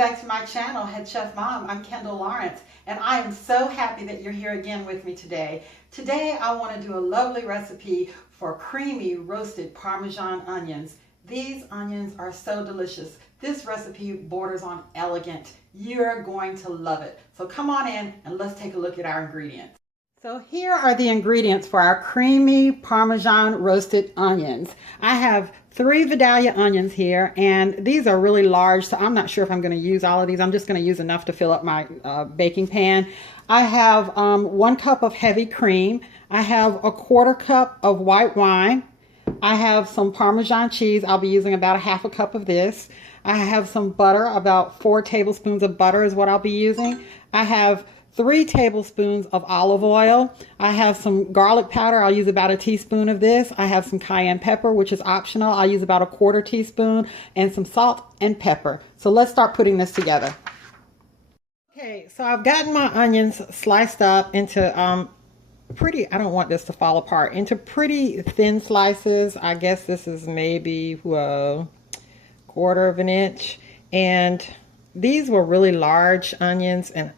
back to my channel, Head Chef Mom. I'm Kendall Lawrence, and I am so happy that you're here again with me today. Today, I want to do a lovely recipe for creamy roasted Parmesan onions. These onions are so delicious. This recipe borders on elegant. You're going to love it. So come on in and let's take a look at our ingredients. So here are the ingredients for our creamy Parmesan roasted onions. I have 3 Vidalia onions here, and these are really large, so I'm not sure if I'm going to use all of these. I'm just going to use enough to fill up my baking pan. I have 1 cup of heavy cream. I have a 1/4 cup of white wine. I have some Parmesan cheese. I'll be using about 1/2 cup of this. I have some butter, about 4 tablespoons of butter is what I'll be using. I have 3 tablespoons of olive oil. I have some garlic powder. I'll use about 1 teaspoon of this. I have some cayenne pepper, which is optional. I'll use about 1/4 teaspoon, and some salt and pepper. So let's start putting this together. Okay, so I've gotten my onions sliced up into I don't want this to fall apart, into pretty thin slices. I guess this is maybe 1/4 of an inch. And these were really large onions, and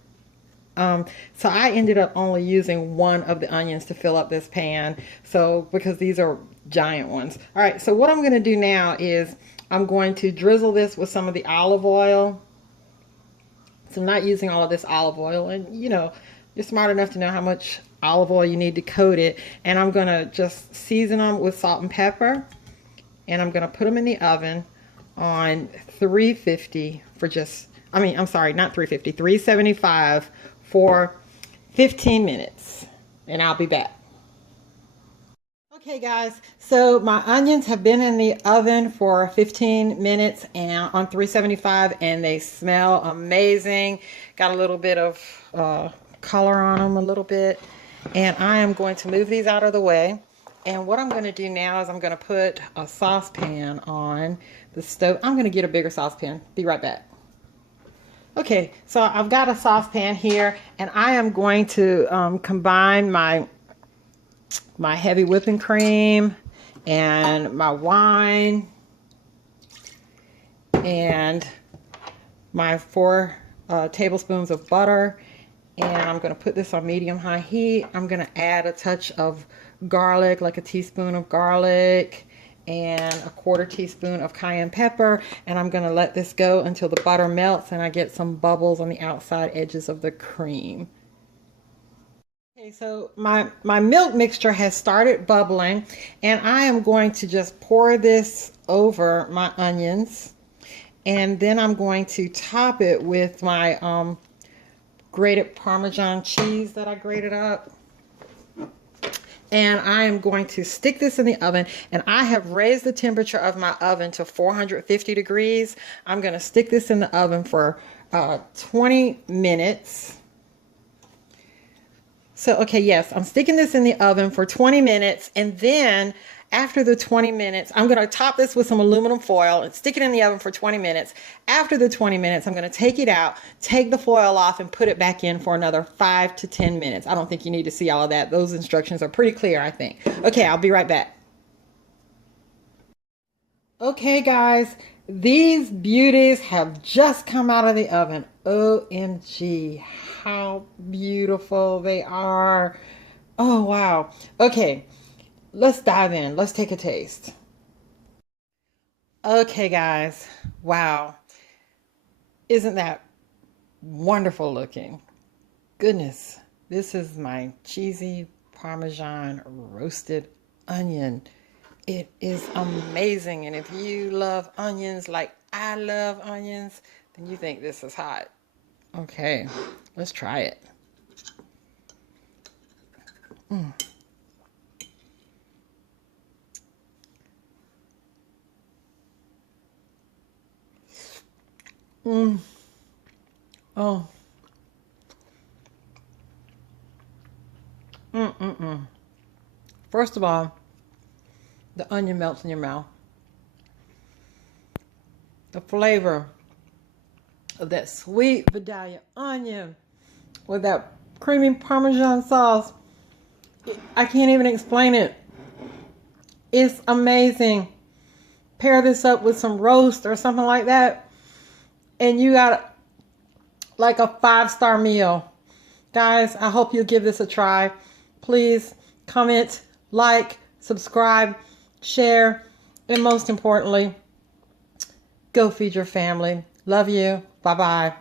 so I ended up only using 1 of the onions to fill up this pan, so because these are giant ones. All right, so what I'm going to do now is I'm going to drizzle this with some of the olive oil. So I'm not using all of this olive oil, and you know, you're smart enough to know how much olive oil you need to coat it. And I'm going to just season them with salt and pepper, and I'm going to put them in the oven on 350 for just, I'm sorry, not 350, 375 for 15 minutes, and I'll be back. Okay guys, so my onions have been in the oven for 15 minutes and on 375, and they smell amazing. Got a little bit of color on them, a little bit, and I am going to move these out of the way. And what I'm going to do now is I'm going to put a saucepan on the stove. I'm going to get a bigger saucepan. Be right back. Okay, so I've got a saucepan here, and I am going to combine my heavy whipping cream and my wine and my 4 tablespoons of butter, and I'm going to put this on medium-high heat. I'm going to add a touch of garlic, like 1 teaspoon of garlic, and 1/4 teaspoon of cayenne pepper, and I'm going to let this go until the butter melts and I get some bubbles on the outside edges of the cream. Okay, so my milk mixture has started bubbling, and I am going to just pour this over my onions, and then I'm going to top it with my grated Parmesan cheese that I grated up. And I am going to stick this in the oven, and I have raised the temperature of my oven to 450 degrees. I'm going to stick this in the oven for 20 minutes. So, okay, yes, I'm sticking this in the oven for 20 minutes, and then after the 20 minutes, I'm going to top this with some aluminum foil and stick it in the oven for 20 minutes. After the 20 minutes, I'm going to take it out, take the foil off, and put it back in for another 5 to 10 minutes. I don't think you need to see all of that. Those instructions are pretty clear, I think. Okay, I'll be right back. Okay, guys, these beauties have just come out of the oven. OMG, how beautiful they are. Oh, wow. Okay. Let's dive in. Let's take a taste. Okay, guys. Wow. Isn't that wonderful looking? Goodness. This is my cheesy Parmesan roasted onion. It is amazing. And if you love onions like I love onions, then you think this is hot. Okay. Let's try it. Oh. First of all, the onion melts in your mouth. The flavor of that sweet Vidalia onion with that creamy Parmesan sauce, I can't even explain it. It's amazing. Pair this up with some roast or something like that, and you got like a 5-star meal. Guys, I hope you'll give this a try. Please comment, like, subscribe, share, and most importantly, go feed your family. Love you. Bye-bye.